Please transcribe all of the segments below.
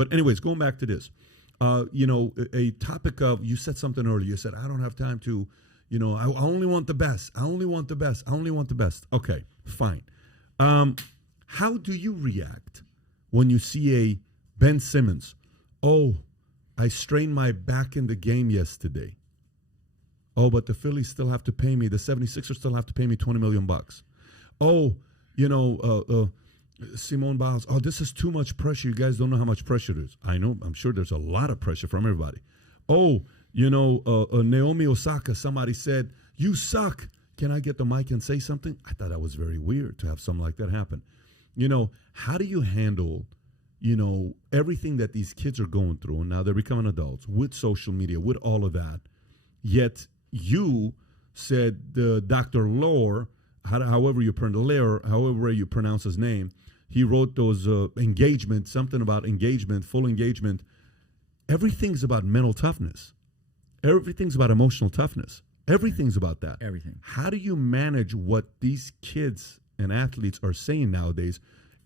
But anyways, going back to this, a topic of, you said something earlier. You said, I don't have time to, I only want the best. I only want the best. I only want the best. Okay, fine. How do you react when you see a Ben Simmons? Oh, I strained my back in the game yesterday. Oh, but the Phillies still have to pay me. The 76ers still have to pay me $20 million. Oh, Simone Biles. Oh, this is too much pressure. You guys don't know how much pressure it is. I know. I'm sure there's a lot of pressure from everybody. Oh, Naomi Osaka, somebody said, you suck. Can I get the mic and say something? I thought that was very weird to have something like that happen. How do you handle, everything that these kids are going through, and now they're becoming adults, with social media, with all of that, yet you said Dr. Lohr, however you pronounce his name, he wrote those engagement, something about engagement, full engagement. Everything's about mental toughness. Everything's about emotional toughness. Everything's about that. Everything. How do you manage what these kids and athletes are saying nowadays?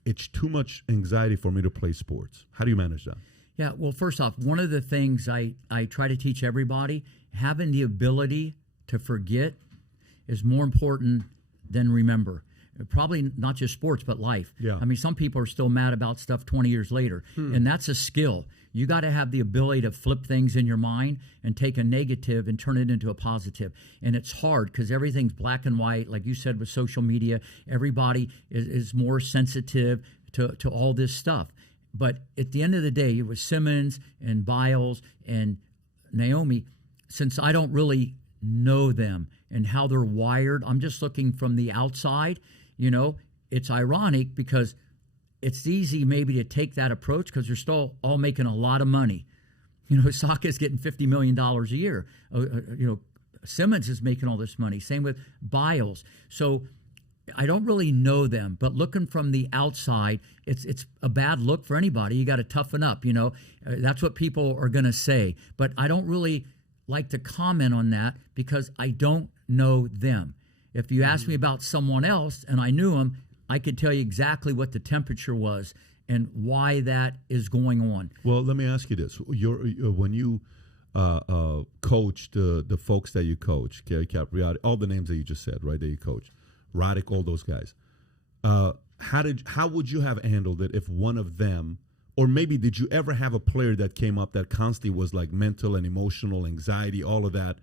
It's too much anxiety for me to play sports. How do you manage that? Yeah, well, first off, one of the things I try to teach everybody, having the ability to forget is more important than remember. Probably not just sports, but life. Yeah. I mean, some people are still mad about stuff 20 years later, and that's a skill. You got to have the ability to flip things in your mind and take a negative and turn it into a positive. And it's hard because everything's black and white. Like you said with social media, everybody is more sensitive to all this stuff. But at the end of the day, with Simmons and Biles and Naomi, since I don't really know them and how they're wired, I'm just looking from the outside. It's ironic because it's easy maybe to take that approach because they're still all making a lot of money. Saka's getting $50 million a year. Simmons is making all this money. Same with Biles. So I don't really know them, but looking from the outside, it's a bad look for anybody. You got to toughen up. That's what people are going to say. But I don't really like to comment on that because I don't know them. If you ask me about someone else and I knew them, I could tell you exactly what the temperature was and why that is going on. Well, let me ask you this. When you coach the folks that you coach, Gary Capriati, all the names that you just said, right, that you coach, Roddick, all those guys, how would you have handled it if one of them, or maybe did you ever have a player that came up that constantly was like mental and emotional anxiety, all of that,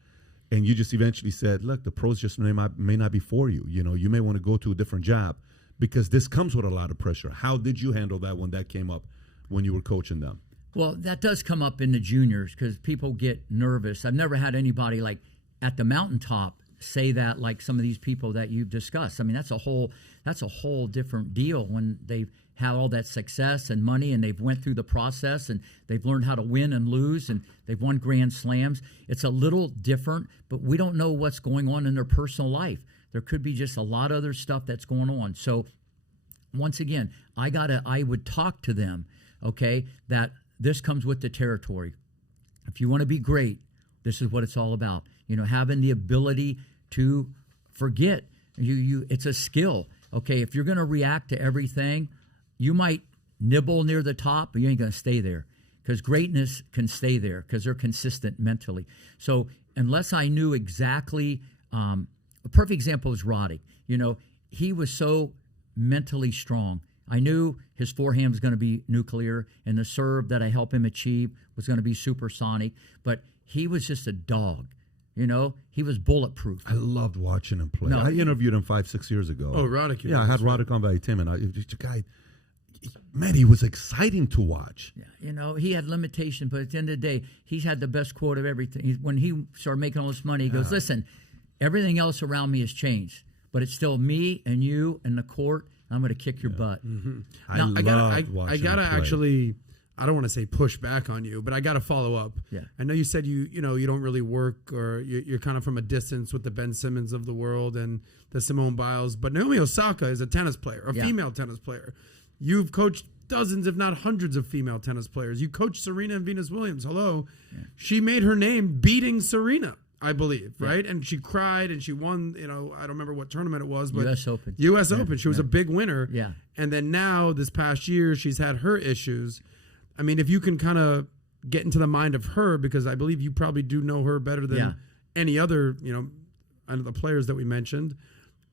and you just eventually said, look, the pros just may not be for you. You may want to go to a different job because this comes with a lot of pressure. How did you handle that when that came up when you were coaching them? Well, that does come up in the juniors because people get nervous. I've never had anybody like at the mountaintop say that like some of these people that you've discussed. I mean, that's a whole different deal when they've had all that success and money and they've went through the process and they've learned how to win and lose and they've won grand slams. It's a little different, but we don't know what's going on in their personal life. There could be just a lot of other stuff that's going on. So once again, I would talk to them, okay, that this comes with the territory. If you want to be great, this is what it's all about. Having the ability to forget. It's a skill. Okay, if you're going to react to everything, you might nibble near the top, but you ain't going to stay there because greatness can stay there because they're consistent mentally. So unless I knew exactly, a perfect example is Roddick. He was so mentally strong. I knew his forehand was going to be nuclear and the serve that I helped him achieve was going to be supersonic, but he was just a dog. He was bulletproof. I loved watching him play. I interviewed him 5-6 years ago. Oh, Roddick. Yeah, I had Roddick on Valuetainment. The guy, man, he was exciting to watch. Yeah, he had limitations, but at the end of the day, he's had the best quote of everything. When he started making all this money, he goes, listen, everything else around me has changed, but it's still me and you and the court, and I'm going to kick your butt. Mm-hmm. Now, I gotta actually, I don't want to say push back on you, but I got to follow up. Yeah. I know you said you don't really work or you're kind of from a distance with the Ben Simmons of the world and the Simone Biles, but Naomi Osaka is a tennis player, a female tennis player. You've coached dozens, if not hundreds of female tennis players. You coached Serena and Venus Williams. Hello. Yeah. She made her name beating Serena, I believe, right? And she cried and she won, I don't remember what tournament it was, but U.S. Open. U.S. Open. She was a big winner. Yeah. And then now, this past year, she's had her issues. I mean, if you can kind of get into the mind of her, because I believe you probably do know her better than any other, out of the players that we mentioned.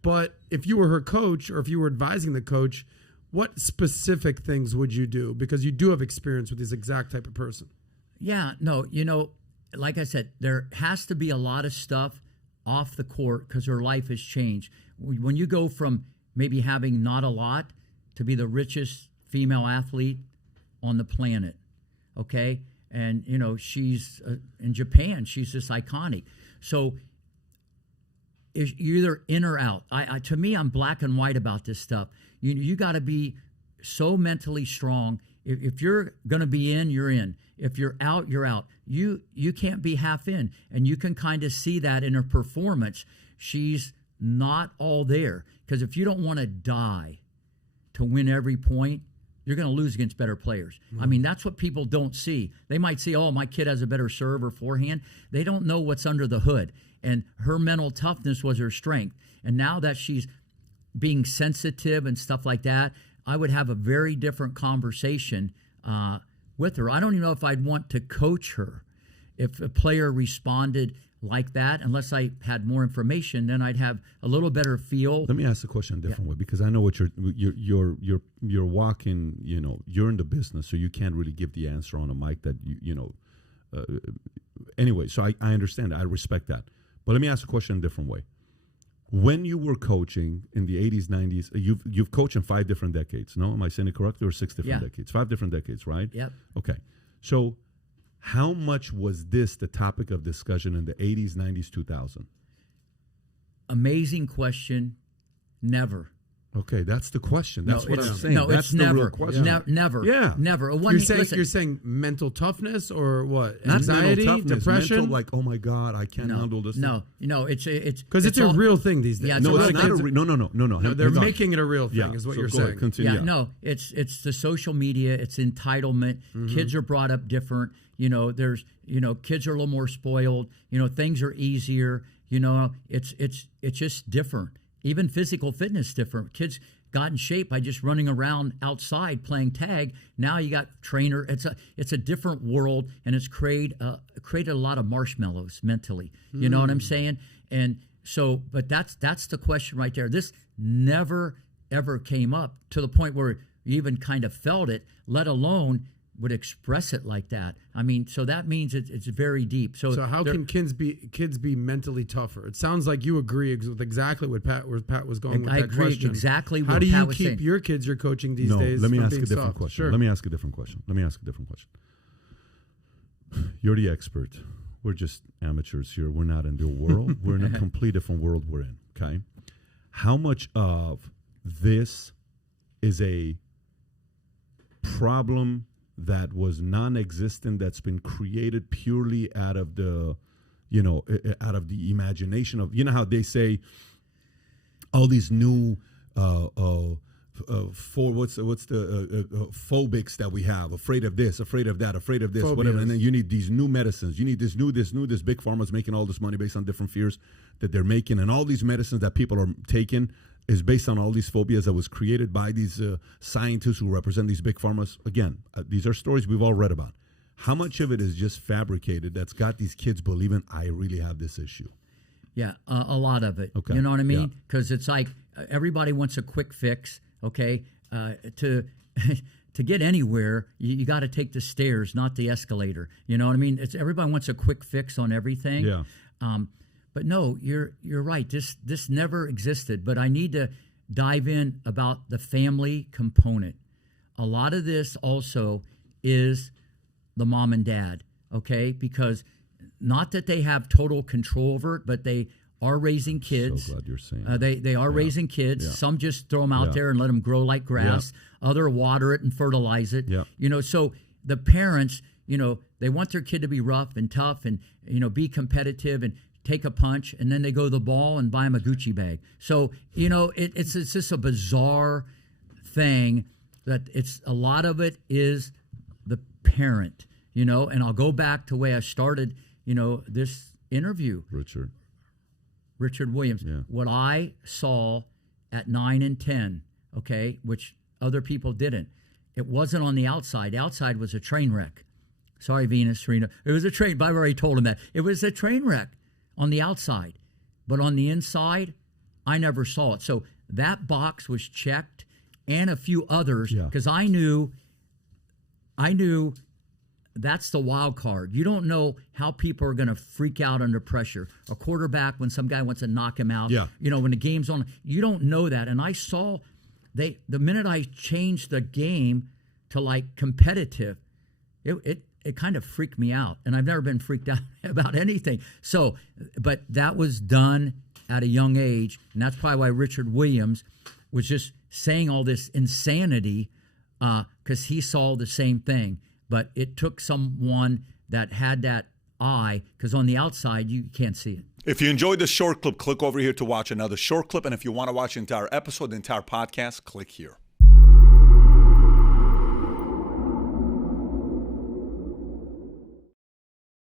But if you were her coach or if you were advising the coach, what specific things would you do? Because you do have experience with this exact type of person. Yeah, no, like I said, there has to be a lot of stuff off the court because her life has changed. When you go from maybe having not a lot to be the richest female athlete on the planet, okay? And, she's in Japan, she's just iconic. So you're either in or out. To me, I'm black and white about this stuff. You got to be so mentally strong. If you're going to be in, you're in. If you're out, you're out. You can't be half in. And you can kind of see that in her performance. She's not all there. Because if you don't want to die to win every point, you're going to lose against better players. I mean, that's what people don't see. They might see, oh, my kid has a better serve or forehand. They don't know what's under the hood. And her mental toughness was her strength. And now that she's being sensitive and stuff like that, I would have a very different conversation with her. I don't even know if I'd want to coach her. If a player responded like that, unless I had more information, then I'd have a little better feel. Let me ask the question a different way, because I know what you're walking. You're in the business, so you can't really give the answer on a mic that anyway, so I understand. I respect that. But let me ask the question a different way. When you were coaching in the 80s, 90s, you've coached in 5 different decades. No, am I saying it correctly? Or 6 different decades? 5 different decades, right? Yep. Okay. So how much was this the topic of discussion in the 80s, 90s, 2000? Amazing question. Never. Okay, that's the question. That's what I'm saying. No, that's it's the never. real question. Never. Yeah. Never. You're saying mental toughness or what? Not Anxiety, mental toughness, depression? mental, like, oh my God, I can't handle this. No, it's because it's a real thing these days. Yeah, No, it's it's not a no. No, they're making it a real thing, is what so you're go ahead, saying. continue. Yeah, no, it's the social media, it's entitlement. Kids are brought up different. There's kids are a little more spoiled. Things are easier. It's just different. Even physical fitness different. Kids got in shape by just running around outside playing tag. Now you got trainer. It's a different world, and it's created a lot of marshmallows mentally. You know what I'm saying? And so, but that's the question right there. This never ever came up to the point where you even kind of felt it, let alone would express it like that. I mean, so that means it's very deep. So how can kids be mentally tougher? It sounds like you agree with exactly where Pat was going with that question. I agree exactly what How do Pat you was keep saying. your kids you're coaching these days? Let me from ask a being different soft? question. Sure. Let me ask a different question. You're the expert. We're just amateurs here. We're not in the world. We're in a complete different world we're in, okay? How much of this is a problem that was non-existent, that's been created purely out of the imagination of, how they say all these new phobics that we have, afraid of this, afraid of that, afraid of this, Phobias. whatever, and then you need these new medicines, you need this big pharma's making all this money based on different fears that they're making, and all these medicines that people are taking is based on all these phobias that was created by these scientists who represent these big pharmas. Again, these are stories we've all read about. How much of it is just fabricated that's got these kids believing I really have this issue? Yeah, a lot of it. Okay. You know what I mean? Yeah. Because it's like everybody wants a quick fix, okay? To get anywhere, you got to take the stairs, not the escalator. You know what I mean? Everybody wants a quick fix on everything. Yeah. But no, you're right. This never existed. But I need to dive in about the family component. A lot of this also is the mom and dad, okay? Because not that they have total control over it, but they are raising kids. So glad you're saying they are raising kids. Yeah. Some just throw them out Yeah. there and let them grow like grass. Other water it and fertilize it. Yeah. So the parents, they want their kid to be rough and tough and, be competitive and take a punch, and then they go to the ball and buy him a Gucci bag. So, it's just a bizarre thing that a lot of it is the parent, and I'll go back to the way I started, this interview. Richard Williams. Yeah. What I saw at 9 and 10, okay, which other people didn't, It wasn't on the outside. The outside was a train wreck. Sorry, Venus, Serena. It was a train. I've already told him that. It was a train wreck on the outside. But on the inside, I never saw it. So that box was checked and a few others because I knew that's the wild card. You don't know how people are going to freak out under pressure. A quarterback, when some guy wants to knock him out, when the game's on, you don't know that. And I saw the minute I changed the game to like competitive, it kind of freaked me out. And I've never been freaked out about anything. So, but that was done at a young age. And that's probably why Richard Williams was just saying all this insanity because he saw the same thing. But it took someone that had that eye, because on the outside, you can't see it. If you enjoyed this short clip, click over here to watch another short clip. And if you want to watch the entire episode, the entire podcast, click here.